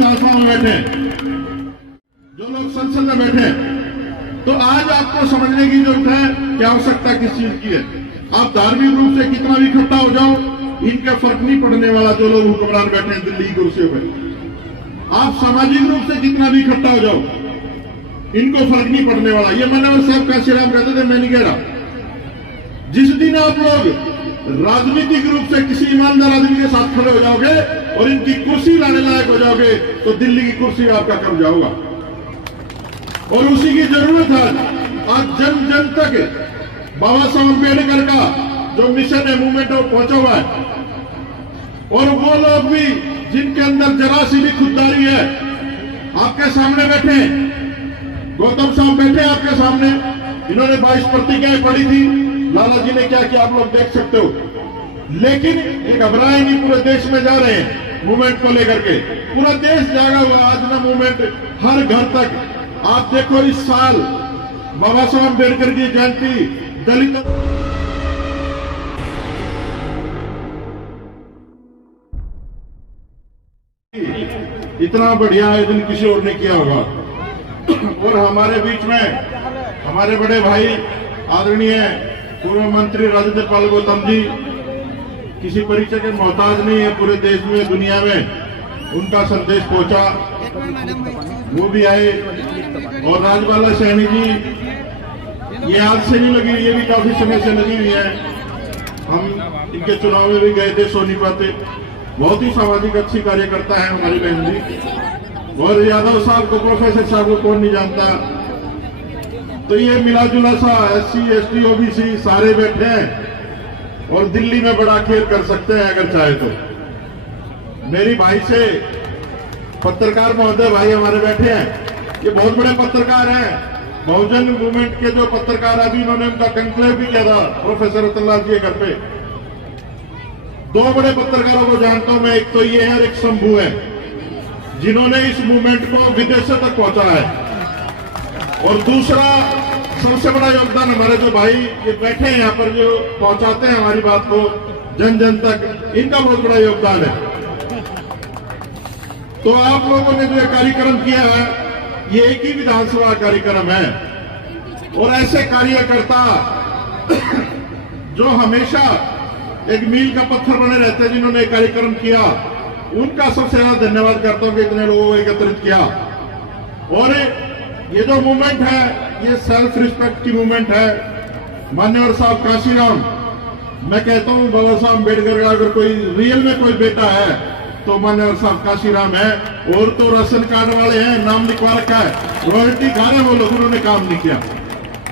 विधानसभा में बैठे हैं, जो लोग संसद में बैठे हैं, तो आज आपको समझने की जरूरत है कि आवश्यकता किस चीज की है। आप धार्मिक रूप से कितना भी इकट्ठा हो जाओ, इनका फर्क नहीं पड़ने वाला। जो लोग हुक्मरान बैठे हैं दिल्ली की कुर्सियों पे, आप सामाजिक रूप से कितना भी इकट्ठा हो जाओ, इनको फर्क नहीं पड़ने वाला। ये मान्यवर साहब काशीराम कहते थे, मैं नहीं कह रहा। जिस दिन आप लोग राजनीतिक रूप से किसी ईमानदार आदमी के साथ खड़े हो जाओगे और इनकी कुर्सी लाने लायक हो जाओगे, तो दिल्ली की कुर्सी आपका कब्जा होगा। और उसी की जरूरत है आज जन जन तक बाबा साहब अम्बेडकर का जो मिशन है, मूवमेंट है, पहुंचा हुआ है। और वो लोग भी जिनके अंदर जरा सी भी खुददारी है, आपके सामने बैठे हैं। गौतम साहब बैठे आपके सामने, इन्होंने 22 प्रतिज्ञाएं पढ़ी थी। लाला जी ने क्या किया आप लोग देख सकते हो। लेकिन ये घबराए नहीं, पूरे देश में जा रहे हैं मूवमेंट को लेकर के। पूरा देश जागा हुआ आज ना मूवमेंट हर घर तक। आप देखो इस साल बाबा साहब अम्बेडकर की जयंती दलित इतना बढ़िया आयोजन किसी और ने किया होगा। और हमारे बीच में हमारे बड़े भाई आदरणीय पूर्व मंत्री राजेंद्र पाल गौतम जी किसी परिचय के मोहताज नहीं है। पूरे देश में दुनिया में उनका संदेश पहुंचा, वो भी आए। और राजबाला सैनी जी, ये आज से नहीं लगी, ये भी काफी समय से लगी हुई है। हम इनके चुनाव में भी गए थे सोनीपत। बहुत ही सामाजिक अच्छी कार्यकर्ता है हमारी बहन जी। और यादव साहब को, प्रोफेसर साहब को कौन नहीं जानता। तो ये मिला जुला सा SC ST OBC सारे बैठे हैं और दिल्ली में बड़ा खेल कर सकते हैं अगर चाहे तो। मेरी भाई से पत्रकार महोदय भाई हमारे बैठे हैं, ये बहुत बड़े पत्रकार हैं। बहुजन मूवमेंट के जो पत्रकार, अभी उन्होंने उनका कंक्लेव भी किया था प्रोफेसर रतनलाल जी के घर पे। 2 बड़े पत्रकारों को जानता हूं मैं, एक तो ये है और एक शंभू है, जिन्होंने इस मूवमेंट को विदेशों तक पहुंचा है। और दूसरा सबसे बड़ा योगदान हमारे जो भाई ये बैठे हैं यहाँ पर, जो पहुंचाते हैं हमारी बात को जन जन तक, इनका बहुत बड़ा योगदान है। तो आप लोगों ने जो कार्यक्रम किया है, ये एक ही विधानसभा कार्यक्रम है। और ऐसे कार्यकर्ता जो हमेशा एक मील का पत्थर बने रहते हैं, जिन्होंने कार्यक्रम किया, उनका सबसे ज्यादा धन्यवाद करता हूं कि इतने लोगों को एकत्रित किया। और ये जो मूवमेंट है, ये सेल्फ रिस्पेक्ट की मूवमेंट है। मान्यवर साहब काशीराम, मैं कहता हूं बाबा साहब अम्बेडकर का अगर कोई रियल में कोई बेटा है तो मान्यवर साहब काशीराम है। और तो राशन कार्ड वाले हैं, नाम लिखवा रखा है, रॉयल्टी खा रहे हैं वो लोग, उन्होंने काम नहीं किया।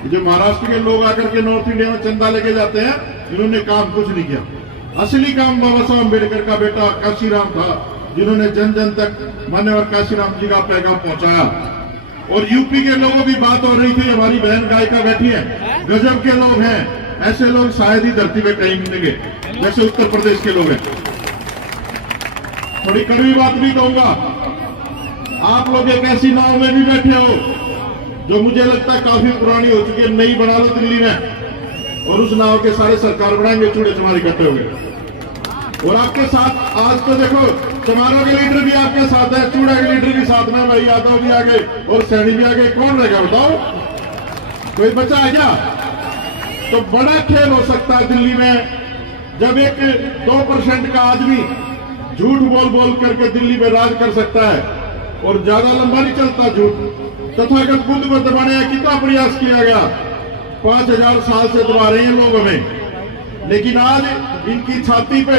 जो महाराष्ट्र के लोग आकर के नॉर्थ इंडिया में चंदा लेके जाते हैं, इन्होंने काम कुछ नहीं किया। असली काम बाबा साहब अम्बेडकर का बेटा काशीराम था, जिन्होंने जन जन तक मान्यवर काशीराम जी का पैगाम पहुंचाया। और यूपी के लोगों की बात हो रही थी, हमारी बहन गायिका बैठी है, गजब के लोग हैं। ऐसे लोग शायद ही धरती पे कहीं मिलेंगे जैसे उत्तर प्रदेश के लोग हैं। थोड़ी कड़वी बात भी कहूंगा, आप लोग एक ऐसी नाव में भी बैठे हो जो मुझे लगता है काफी पुरानी हो चुकी है। नई बना लो दिल्ली में और उस नाव के सारे सरकार बनाएंगे, चूड़े चमारे इकट्ठे हो गए। और आपके साथ आज तो देखो चमारों के लीडर भी आपके साथ है, चूड़ा के लीडर भी साथ में, भाई यादव भी आ गए और सैनी भी आ गए। कौन रहेगा बताओ, कोई बचा है क्या? तो बड़ा खेल हो सकता है दिल्ली में, जब एक 2% का आदमी झूठ बोल बोल करके दिल्ली में राज कर सकता है। और ज्यादा लंबा नहीं चलता झूठ। तथागत बुद्ध को दबाने का कितना प्रयास किया गया, 5000 साल से दबा रहे हैं लोग हमें। लेकिन आज इनकी छाती पे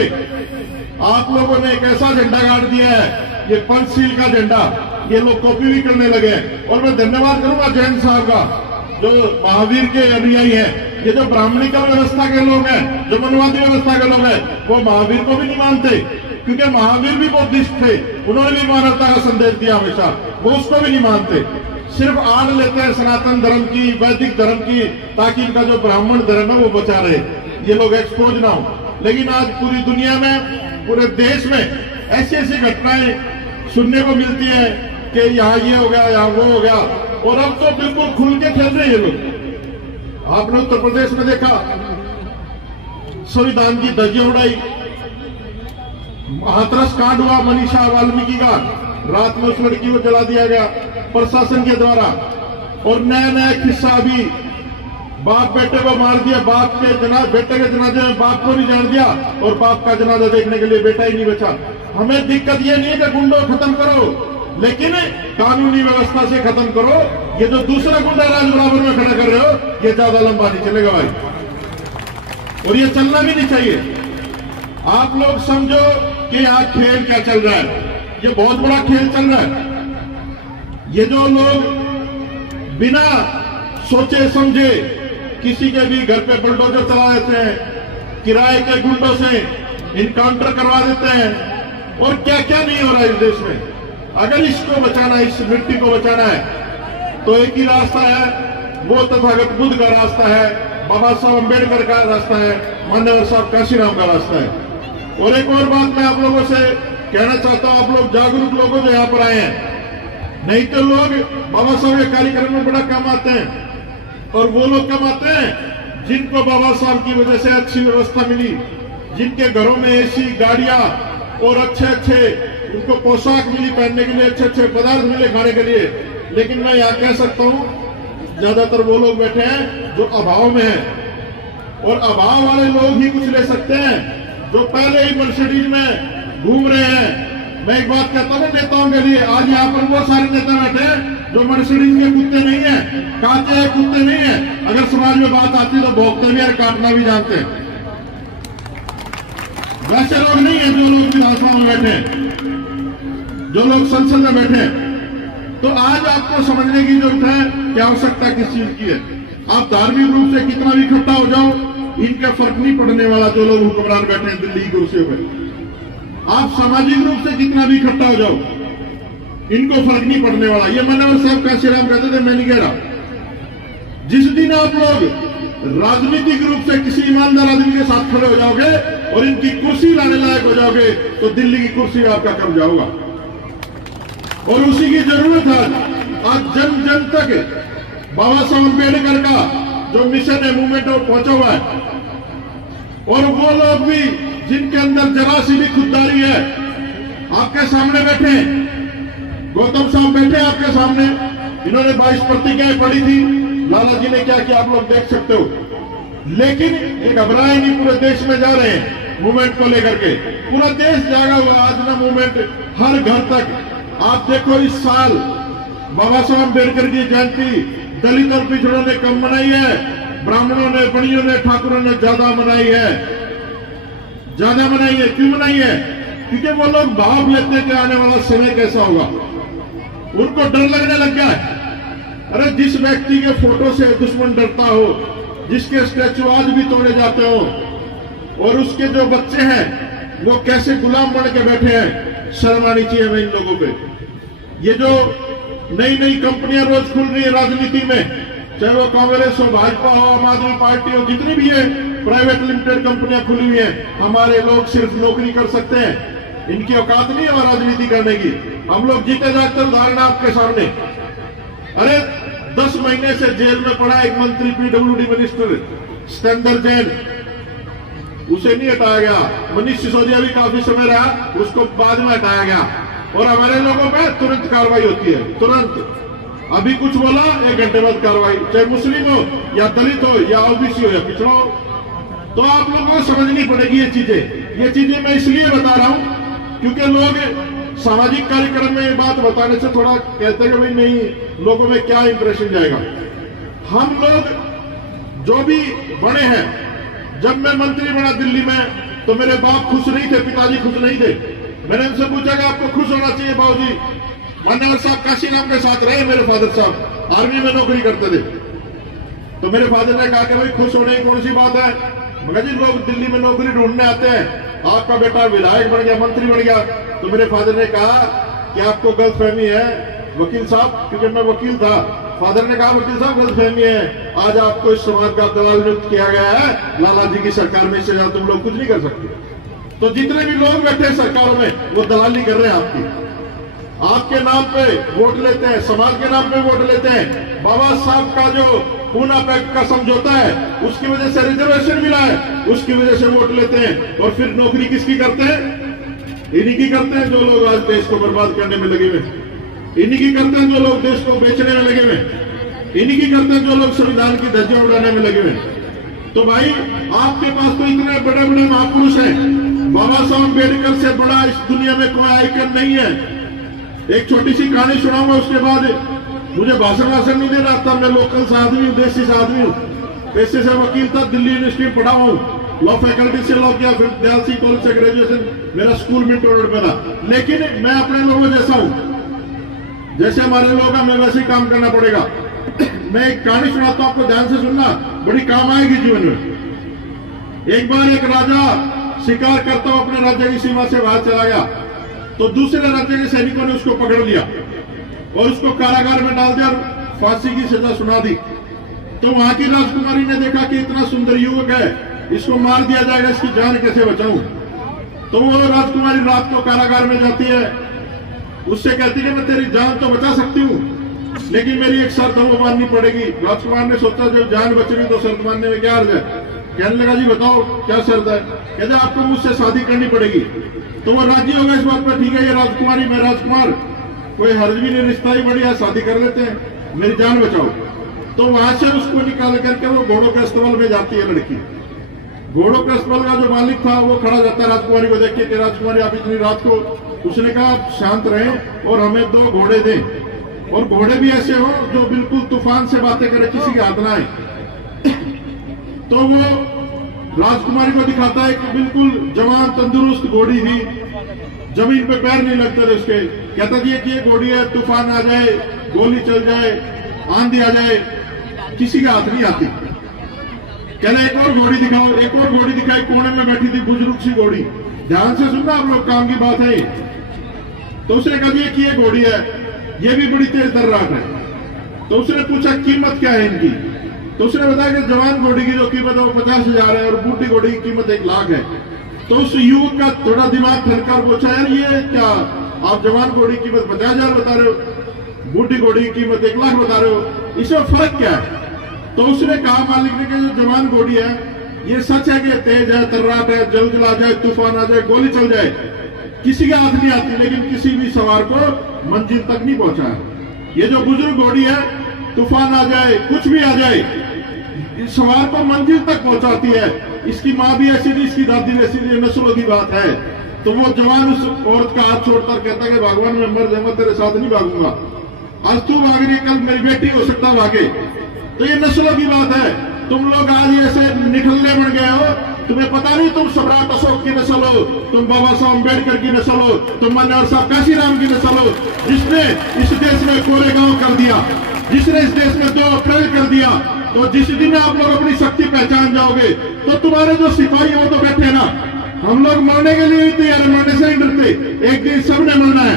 आप लोगों ने एक ऐसा झंडा गाड़ दिया है, ये पंचशील का झंडा, ये लोग कॉपी भी करने लगे। और मैं धन्यवाद करूंगा जैन साहब का, जो महावीर के अनुयायी हैं। ये जो ब्राह्मणिकल व्यवस्था के लोग हैं, जो मनवादी व्यवस्था के लोग हैं, वो महावीर को भी नहीं मानते, क्योंकि महावीर भी बौद्धिस्ट थे, उन्होंने भी मानवता का संदेश दिया हमेशा, वो उसको भी नहीं मानते। सिर्फ आड़ लेते हैं सनातन धर्म की, वैदिक धर्म की, ताकि इनका जो ब्राह्मण धर्म है वो बचा रहे, ये लोग एक्सपोज ना हो। लेकिन आज पूरी दुनिया में, पूरे देश में ऐसी ऐसी घटनाएं सुनने को मिलती है कि यहाँ ये हो गया, यहाँ वो हो गया। और अब तो बिल्कुल खुल के खेल रहे हैं ये लोग। आपने उत्तर प्रदेश में देखा, संविधान की धज्जियां उड़ाई, हाथरस कांड हुआ मनीषा वाल्मीकि का, रात में उस लड़की को जला दिया गया प्रशासन के द्वारा। और नया नया किस्सा भी, बाप बेटे को मार दिया, बाप के बेटे के जनाजे में बाप को नहीं जान दिया और बाप का जनाजा देखने के लिए बेटा ही नहीं बचा। हमें दिक्कत ये नहीं है कि गुंडों खत्म करो, लेकिन कानूनी व्यवस्था से खत्म करो। ये जो दूसरा गुंडा राज बराबर में खड़ा कर रहे हो, ये ज्यादा लंबा नहीं चलेगा भाई, और ये चलना भी नहीं चाहिए। आप लोग समझो कि यहाँ खेल क्या चल रहा है, ये बहुत बड़ा खेल चल रहा है। ये जो लोग बिना सोचे समझे किसी के भी घर पे बुलडोजर चला देते हैं, किराए के गुंडों से इनकाउंटर करवा देते हैं, और क्या क्या नहीं हो रहा है इस देश में। अगर इसको बचाना है, इस मिट्टी को बचाना है, तो एक ही रास्ता है, वो तथागत बुद्ध का रास्ता है, बाबा साहब अम्बेडकर का रास्ता है, मान्यवर साहब काशीराम का रास्ता है। और एक और बात मैं आप लोगों से कहना चाहता हूं, आप लोग जागरूक लोगों जो यहाँ पर आए हैं, नहीं तो लोग बाबा साहब के कार्यक्रम में बड़ा कम आते हैं, और वो लोग कम आते हैं जिनको बाबा साहब की वजह से अच्छी व्यवस्था मिली, जिनके घरों में एसी, गाड़ियां और अच्छे अच्छे उनको पोशाक मिली पहनने के लिए, अच्छे अच्छे पदार्थ मिले खाने के लिए। लेकिन मैं यहाँ कह सकता हूँ ज्यादातर वो लोग बैठे हैं जो अभाव में हैं, और अभाव वाले लोग ही कुछ ले सकते हैं जो पहले ही मर्सिडीज में घूम रहे हैं। मैं एक बात कहता हूँ नेताओं के लिए, आज यहाँ पर वो सारे नेता बैठे हैं जो मर्सिडीज के कुत्ते नहीं है, काटे हैं कुत्ते नहीं है। अगर समाज में बात आती तो भोंकते भी और काटना भी जानते हैं। वैसे लोग नहीं है जो लोग विधानसभा में बैठे हैं, जो लोग संसद में बैठे हैं। तो आज आपको समझने की जरूरत है कि आवश्यकता किस चीज की है। आप धार्मिक रूप से कितना भी इकट्ठा हो जाओ, इनका फर्क नहीं पड़ने वाला। जो लोग हुक्मरान बैठे हैं दिल्ली की कुर्सियों पर, आप सामाजिक रूप से कितना भी इकट्ठा हो जाओ, इनको फर्क नहीं पड़ने वाला। ये मान्यवर साहब काशीराम कहते थे, मैं नहीं कह रहा। जिस दिन आप लोग राजनीतिक रूप से किसी ईमानदार आदमी के साथ खड़े हो जाओगे और इनकी कुर्सी लाने लायक हो जाओगे, तो दिल्ली की कुर्सी आपका कब्जा होगा। और उसी की जरूरत है। आज जन जन तक बाबा साहब अम्बेडकर का जो मिशन है, मूवमेंट है, वो पहुंचा हुआ है। और वो लोग भी जिनके अंदर जरा सी भी खुददारी है, आपके सामने बैठे, गौतम साहब बैठे आपके सामने, इन्होंने 22 प्रतिज्ञाएं पढ़ी थी, लाला जी ने क्या किया आप लोग देख सकते हो। लेकिन ये घबराए नहीं, पूरे देश में जा रहे हैं मूवमेंट को लेकर के। पूरा देश जागा हुआ आज ना, मूवमेंट हर घर तक। आप देखो इस साल बाबा साहब अम्बेडकर की जयंती दलित और पिछड़ों ने कम मनाई है, ब्राह्मणों ने, बणियों ने, ठाकुरों ने ज्यादा मनाई है। ज्यादा मनाई है, क्यों मनाई है? क्योंकि वो लोग भाव लेते हैं कि आने वाला समय कैसा होगा। उनको डर लगने लग गया है। अरे जिस व्यक्ति के फोटो से दुश्मन डरता हो, जिसके स्टैचू आज भी तोड़े जाते हो, और उसके जो बच्चे हैं वो कैसे गुलाम बन के बैठे हैं, शर्म आनी चाहिए हमें इन लोगों पे। ये जो नई नई कंपनियां रोज खुल रही है राजनीति में, चाहे वो कांग्रेस हो, भाजपा हो, आम आदमी पार्टी हो, जितनी भी है प्राइवेट लिमिटेड कंपनियां खुली हुई हैं, हमारे लोग सिर्फ नौकरी कर सकते हैं, इनकी औकात नहीं है राजनीति करने की। हम लोग जीते जाते उदाहरण आपके सामने। अरे 10 महीने से जेल में पड़ा एक मंत्री, पीडब्ल्यूडी मिनिस्टर स्कंदर जैन, उसे नहीं हटाया गया। मनीष सिसोदिया भी काफी समय रहा, उसको बाद में हटाया गया। और हमारे लोगों पे तुरंत कार्रवाई होती है, तुरंत। अभी कुछ बोला, 1 घंटे बाद कार्रवाई, चाहे मुस्लिम हो या दलित हो या ओबीसी हो या पिछड़ा हो। तो आप लोगों को समझनी पड़ेगी ये चीजें। ये चीजें मैं इसलिए बता रहा हूं क्योंकि लोग सामाजिक कार्यक्रम में ये बात बताने से थोड़ा कहते हैं कि भाई नहीं, लोगों में क्या इंप्रेशन जाएगा। हम लोग जो भी बड़े हैं, जब मैं मंत्री बना दिल्ली में, तो मेरे बाप खुश नहीं थे, पिताजी खुश नहीं थे। मैंने उनसे पूछा कि आपको खुश होना चाहिए बाबूजी। मान्यवर साहब काशीराम के साथ रहे, मेरे फादर साहब आर्मी में नौकरी करते थे। तो मेरे फादर ने कहा कि भाई खुश होने की कौन सी बात है, मगर जी लोग दिल्ली में नौकरी ढूंढने आते हैं, आपका बेटा विधायक बन गया, मंत्री बन गया। तो मेरे फादर ने कहा कि आपको गलतफहमी है वकील साहब, क्योंकि मैं वकील था। फादर ने कहा वकील साहब गलतफहमी है, आज आपको इस समाज का दलाल नियुक्त किया गया है, लाला जी की सरकार में, इससे ज्यादा तुम लोग कुछ नहीं कर सकते। तो जितने भी लोग बैठे हैं सरकारों में, वो दलाली कर रहे हैं आपके नाम पे वोट लेते हैं, समाज के नाम पे वोट लेते हैं। बाबा साहब का जो पूना पैक्ट का समझौता है, उसकी वजह से रिजर्वेशन मिला है, उसकी वजह से वोट लेते हैं। और फिर नौकरी किसकी करते हैं? इन्हीं की करते हैं जो लोग आज देश को बर्बाद करने में लगे हुए, इन्हीं की करते हैं जो लोग देश को बेचने में लगे हुए, इन्हीं की करते हैं जो लोग संविधान की धज्जियां उड़ाने में लगे हुए। तो भाई आपके पास तो इतने बड़े बड़े महापुरुष हैं, बाबा साहब अम्बेडकर से बड़ा इस दुनिया में कोई आइकन नहीं है। एक छोटी सी कहानी सुनाऊंगा, उसके बाद मुझे भाषण नहीं दे रहा था। मैं लोकल से आदमी हूँ, देसी से आदमी हूँ, पेशे से वकील था, दिल्ली यूनिवर्सिटी में पढ़ा हूँ, लॉ फैकल्टी से लॉ किया, फिर दयाल सिंह कॉलेज से ग्रेजुएशन मेरा स्कूल में रोड में था। लेकिन मैं अपने लोगों जैसा हूँ, जैसे हमारे लोग हैं मैं वैसे ही काम करना पड़ेगा। मैं एक कहानी सुनाता हूँ, आपको ध्यान से सुनना, बड़ी काम आएगी जीवन में। एक बार एक राजा शिकार करता हुआ अपने राज्य की सीमा से बाहर चला गया, तो दूसरे राज्य के सैनिकों ने उसको पकड़ लिया और उसको कारागार में डाल दिया, फांसी की सजा सुना दी। तो वहां की राजकुमारी ने देखा कि इतना सुंदर युवक है, इसको मार दिया जाएगा, इसकी जान कैसे बचाऊं। तो वो राजकुमारी रात को कारागार में जाती है, उससे कहती है मैं तेरी जान तो बचा सकती हूँ, लेकिन मेरी एक शर्त वो माननी पड़ेगी। राजकुमार ने सोचा जब जान बचेगी तो शर्त मानने में क्या अर्ज है। कहने लगा जी बताओ क्या शर्त है। कहते आपको मुझसे शादी करनी पड़ेगी। तो वो राजी होगा इस बात पर, ठीक है ये राजकुमारी मैं राजकुमार, कोई हर्ज भी नहीं, रिश्ता ही बढ़िया, शादी कर लेते हैं, मेरी जान बचाओ। तो वहां से उसको निकाल करके वो घोड़ों के अस्तबल में जाती है लड़की। घोड़ों के अस्तबल का जो मालिक था वो खड़ा जाता है राजकुमारी को देख के कि राजकुमारी आप इतनी रात को, उसने कहा आप शांत रहें और हमें 2 घोड़े दें, और घोड़े भी ऐसे हो जो बिल्कुल तूफान से बातें करे, किसी के हाथ ना आए। तो वो राजकुमारी को दिखाता है कि बिल्कुल जवान तंदुरुस्त घोड़ी थी, जमीन पे पैर नहीं लगते थे उसके। कहता जी कि ये घोड़ी है, तूफान आ जाए, गोली चल जाए, आंधी आ जाए, किसी के हाथ नहीं आती। कहना एक और घोड़ी दिखाओ। एक और घोड़ी दिखाई, कोने में बैठी थी बुजुर्ग सी घोड़ी। ध्यान से सुनना आप लोग, काम की बात है। तो उसने कहा जी कि ये घोड़ी है, ये भी बड़ी तेज दर्राट है। तो उसने पूछा कीमत क्या है इनकी। तो उसने बताया कि जवान घोड़ी की जो कीमत है वो 50,000 है और बूढ़ी घोड़ी की कीमत 1 लाख है। तो उस युवक का थोड़ा दिमाग ठनकर पूछा यार ये क्या, आप जवान घोड़ी की कीमत 50,000 बता रहे हो, बूढ़ी घोड़ी की कीमत 1 लाख बता रहे हो, इसमें फर्क क्या है। तो उसने कहा मालिक ने कि जो जवान घोड़ी है ये सच है कि तेज है, तर्राट है, जल आ जाए, तूफान आ जाए, गोली चल जाए, किसी के हाथ नहीं आती, लेकिन किसी भी सवार को मंजिल तक नहीं पहुंचा है। ये जो बुजुर्ग घोड़ी है, तूफान आ जाए, कुछ भी आ जाए, इस सवार को मंजिल तक पहुंचाती है। इसकी माँ भी ऐसी थी, इसकी दादी भी ऐसी थी, नस्लों की बात है। तो वो जवान उस औरत का हाथ छोड़कर कहता है कि भगवान मैं मर जाऊंगा, तेरे साथ नहीं भागूंगा, आज तू भाग रही, कल मेरी बेटी हो सकता भागे। तो ये नस्लों की बात है। तुम लोग आज ऐसे निठल्ले बन गए हो, तुम्हें पता नहीं तुम सम्राट अशोक की नस्ल हो, तुम बाबा साहब अम्बेडकर की नस्ल हो, तुम मनोहर साहब काशीराम की नस्ल हो, जिसने इस देश में कोरेगांव कर दिया, जिसने इस देश में 2 अप्रैल कर दिया। तो जिस दिन आप लोग अपनी शक्ति पहचान जाओगे तो तुम्हारे जो सिपाही है वो तो बैठे ना, हम लोग मरने के लिए तैयार है, मरने से ही डरते, एक दिन सबने मरना है।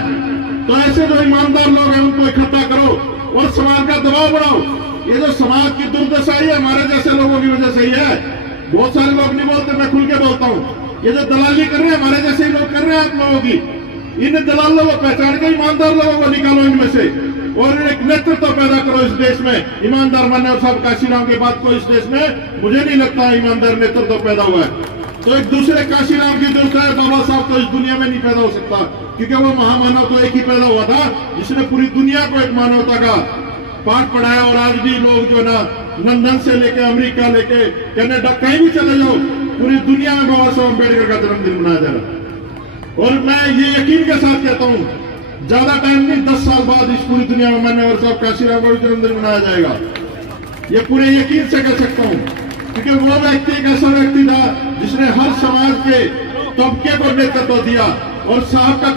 तो ऐसे जो ईमानदार लोग हैं उनको इकट्ठा करो और समाज का दबाव बढ़ाओ। ये जो समाज की दुर्दशा है हमारे जैसे लोगों की वजह से ही है। बहुत सारे लोग नहीं बोलते, मैं खुल के बोलता हूँ। ये जो दलाली कर रहे हैं हमारे जैसे ही लोग कर रहे हैं आप लोगों की। इन दलालों को पहचान के ईमानदार लोगों को निकालो इनमें से और एक नेतृत्व पैदा करो इस देश में। ईमानदार मनोहर साहब काशीराम के बाद को इस देश में मुझे नहीं लगता ईमानदार नेतृत्व पैदा हुआ है। तो एक दूसरे काशीराम की जरूरत है। बाबा साहब तो इस दुनिया में नहीं पैदा हो सकता, क्योंकि वो महामानव तो एक ही पैदा हुआ था जिसने पूरी दुनिया को एक मानवता का पाठ पढ़ाया। और आज भी लोग जो ना लंदन से लेके अमेरिका लेके कनाडा कहीं भी चले जाओ, पूरी दुनिया में बाबा साहब अम्बेडकर का जन्मदिन मनाया जा रहा है। और मैं ये यकीन के साथ कहता हूँ, ज्यादा टाइम नहीं, 10 साल बाद इस पूरी दुनिया में मनोहर साहब काशीराम का जन्मदिन मनाया जाएगा। ये पूरे यकीन से कह सकता हूँ, क्योंकि वो व्यक्ति एक ऐसा व्यक्ति था जिसने हर समाज के तबके को नेतृत्व दिया। और साहब का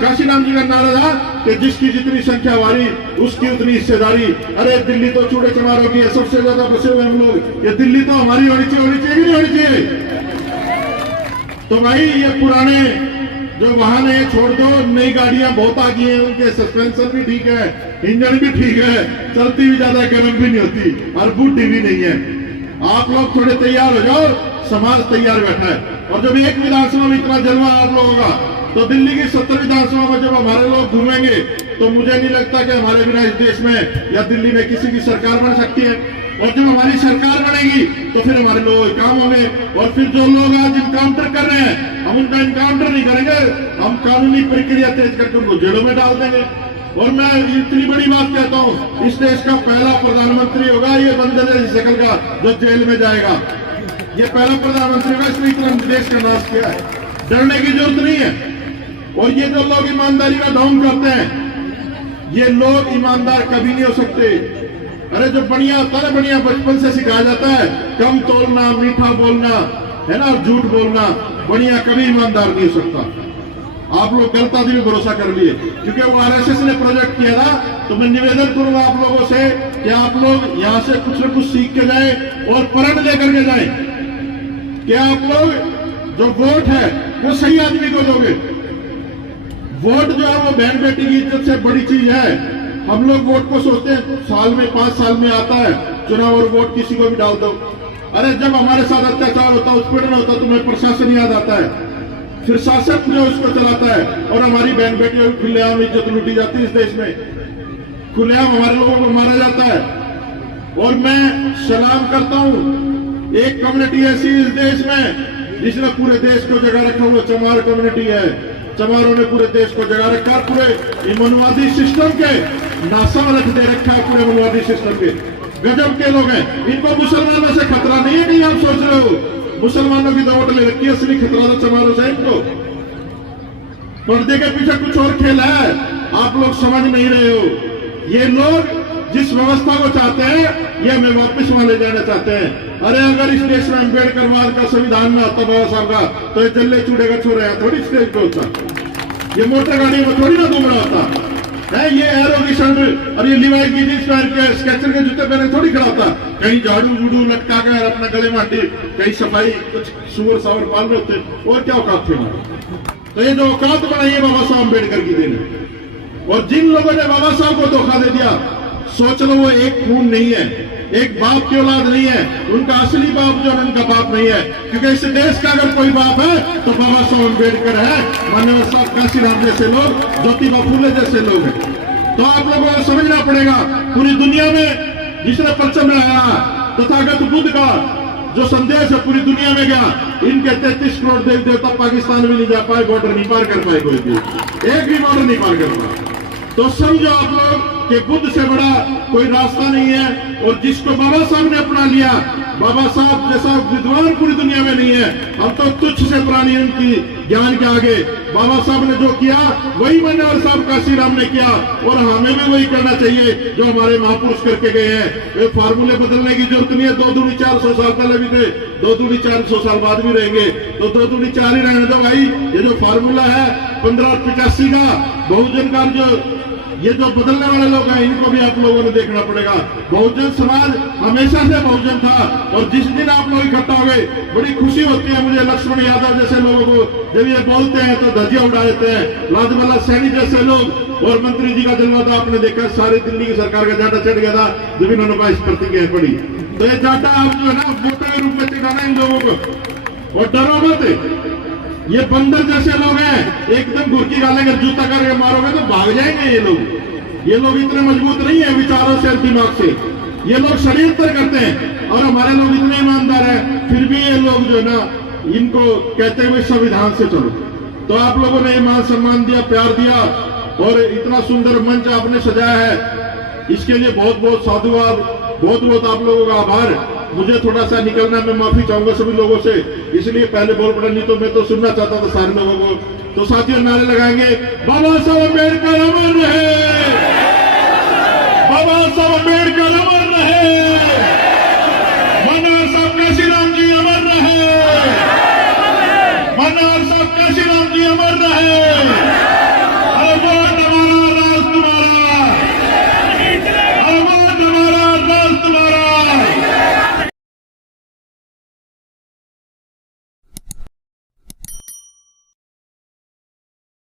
काशीराम जी का नारा था कि जिसकी जितनी संख्या वाली उसकी उतनी हिस्सेदारी। अरे दिल्ली तो चूड़े चमारों की है, सबसे ज्यादा बसे हुए हम लोग, ये दिल्ली तो हमारी होनी चाहिए कि नहीं होनी चाहिए। तो भाई ये पुराने जो वाहन है छोड़ दो, नई गाड़ियां बहुत आ गई हैं, उनके सस्पेंशन भी ठीक है, इंजन भी ठीक है, चलती भी ज्यादा गर्म भी नहीं होती और बूढ़ी भी नहीं है। आप लोग थोड़े तैयार हो जाओ, समाज तैयार बैठा है। और जब एक विधानसभा में इतना जलवा आप लोगों का, तो दिल्ली की 70 विधानसभा में जब हमारे लोग घूमेंगे तो मुझे नहीं लगता कि हमारे बिना इस देश में या दिल्ली में किसी की सरकार बन सकती है। और जब हमारी सरकार बनेगी तो फिर हमारे लोग काम होंगे। और फिर जो लोग आज इनकाउंटर कर रहे हैं, हम उनका इनकाउंटर नहीं करेंगे, हम कानूनी प्रक्रिया तेज करके उनको जेलों में डाल देंगे। और मैं इतनी बड़ी बात कहता हूं, इस देश का पहला प्रधानमंत्री होगा ये बंदर जैसी शक्ल का जो जेल में जाएगा। ये पहला प्रधानमंत्री होगा, इसने इतना देश का नाश किया है। डरने की जरूरत नहीं है। और ये जो लोग ईमानदारी का ढोंग करते हैं, ये लोग ईमानदार कभी नहीं हो सकते। अरे जो बढ़िया होता है, बढ़िया बचपन से सिखाया जाता है, कम तोलना, मीठा बोलना, है ना, झूठ बोलना, बढ़िया कभी ईमानदार नहीं हो सकता। आप लोग गलत आदमी में भरोसा कर लिए, क्योंकि वो आरएसएस ने प्रोजेक्ट किया था। तो मैं निवेदन करूंगा आप लोगों से कि आप लोग यहां से कुछ न कुछ सीख के जाए और प्रण लेकर के जाए कि आप लोग जो वोट है वो सही आदमी को दोगे। वोट जो है वो बहन बेटी की इज्जत से बड़ी चीज है। हम लोग वोट को सोचते हैं साल में 5 साल में आता है चुनाव और वोट किसी को भी डाल दो। अरे जब हमारे साथ अत्याचार होता है, उत्पीड़न होता है, तुम्हें प्रशासन याद आता है, फिर शासक जो उसको चलाता है और हमारी बहन बेटियों की खुलेआम इज्जत लूटी जाती है। इस देश में खुलेआम हमारे लोगों को मारा जाता है। और मैं सलाम करता हूं, एक कम्युनिटी ऐसी इस देश में जिसने पूरे देश को जगा रखा, वो चमार कम्युनिटी है। चमारों ने पूरे देश को जगा रखा, पूरे मनुवादी सिस्टम के नासा रख दे रखा है, पूरे मनुवादी सिस्टम के गजब के लोग हैं। इनको मुसलमानों से खतरा नहीं है, नहीं आप सोच रहे हो। मुसलमानों की दौड़ ले रखी है, असली खतरा तो चमारों से इनको। पर्दे के पीछे कुछ और खेल है, आप लोग समझ नहीं रहे हो। ये लोग जिस व्यवस्था को चाहते हैं, ये हमें वापस वहां ले जाना चाहते हैं। अरे अगर इस देश में अम्बेडकरवाद का संविधान में होता बाबा साहब का, तो ये जल्ले चूड़े का छोरे यहाँ थोड़ी स्टेज पे होता, ये मोटर गाड़ी में थोड़ी ना घूम रहा होता है। ये एरो की शर्ट और ये लिवाई की जींस पहन के, स्केचर के जूते पहने थोड़ी खड़ा होता। कहीं झाड़ू जूडू लटका कर अपना गले में हड्डी, कहीं सफाई, कुछ सुअर सावर पाल रहे होते। और क्या औकात थे हमारे? तो ये जो औकात बनाई है बाबा साहब अम्बेडकर की देन है। और जिन लोगों ने बाबा साहब को धोखा दे दिया, सोच लो वो एक खून नहीं है, एक बाप की औलाद नहीं है। उनका असली बाप जो है उनका बाप नहीं है, क्योंकि इस देश का अगर कोई बाप है तो बाबा साहब अम्बेडकर है, माननीय साहब काशीराम जैसे लोग, ज्योतिबा फूले जैसे लोग हैं। तो आप लोगों को समझना पड़ेगा, पूरी दुनिया में जिसने परचम लगाया तथागत बुद्ध का जो संदेश है पूरी दुनिया में गया। इनके 33 करोड़ देव देवता पाकिस्तान में नहीं जा पाए, बॉर्डर नहीं पार कर पाए, कोई भी एक भी बॉर्डर नहीं पार कर पाए। तो समझो आप लोग कि बुद्ध से बड़ा कोई रास्ता नहीं है। और जिसको बाबा साहब ने अपना लिया, बाबा साहब जैसा विद्वान पूरी दुनिया में नहीं है। हम तो तुच्छ से प्राणी उनकी ज्ञान के आगे। बाबा साहब ने जो किया वही मनोहर साहब काशीराम ने किया, और हमें भी वही करना चाहिए जो हमारे महापुरुष करके गए हैं। ये फार्मूले बदलने की जरूरत नहीं है। 2 दूनी 400 साल पहले भी थे, 2 दूनी 400 साल बाद भी रहेंगे, तो 2 दूनी 4 ही रहने दो भाई। ये जो फार्मूला है 1585 का बहुजन का, जो ये जो बदलने वाले लोग हैं, इनको भी आप लोगों ने देखना पड़ेगा। बहुजन समाज हमेशा से बहुजन था, और जिस दिन आप लोग इकट्ठा हो गए, बड़ी खुशी होती है मुझे। लक्ष्मण यादव जैसे लोगों को जब ये बोलते हैं तो धज्जियां उड़ा देते हैं। लाजवाला सैनी जैसे लोग और मंत्री जी का जलवा था, आपने देखा सारी दिल्ली की सरकार का जाटा चढ़ गया था जब इन्होंने 22 प्रतिज्ञाएं पड़ी। तो ये जाटा आप जो है ना वोटों के रूप में चढ़ाना इन लोगों को, और डरो मत। ये बंदर जैसे लोग हैं, एकदम घुरकी गालेंगे, जूता करके मारोगे तो भाग जाएंगे ये लोग। ये लोग इतने मजबूत नहीं है विचारों से, दिमाग से। ये लोग षड्यंत्र करते हैं, और हमारे लोग इतने ईमानदार हैं, फिर भी ये लोग जो है ना इनको कहते हुए संविधान से चलो। तो आप लोगों ने मान सम्मान दिया, प्यार दिया, और इतना सुंदर मंच आपने सजाया है, इसके लिए बहुत बहुत साधुवाद, बहुत बहुत आप लोगों का आभार। मुझे थोड़ा सा निकलना, मैं माफी चाहूंगा सभी लोगों से, इसलिए पहले बोल पड़ा, नहीं तो मैं तो सुनना चाहता था सारे लोगों को। तो साथियों नारे लगाएंगे, बाबा साहब अम्बेडकर अमर रहे,